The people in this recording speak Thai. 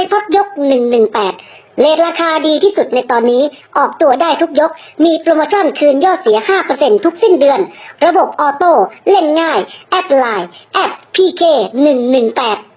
ยพักยก 118 เลทราคาดีที่สุดในตอนนี้ ออกตัวได้ทุกยก มีโปรโมชั่นคืนยอดเสีย 5%ทุกสิ้นเดือน ระบบออโต้ เล่นง่าย แอดไลน์ แอด PK 118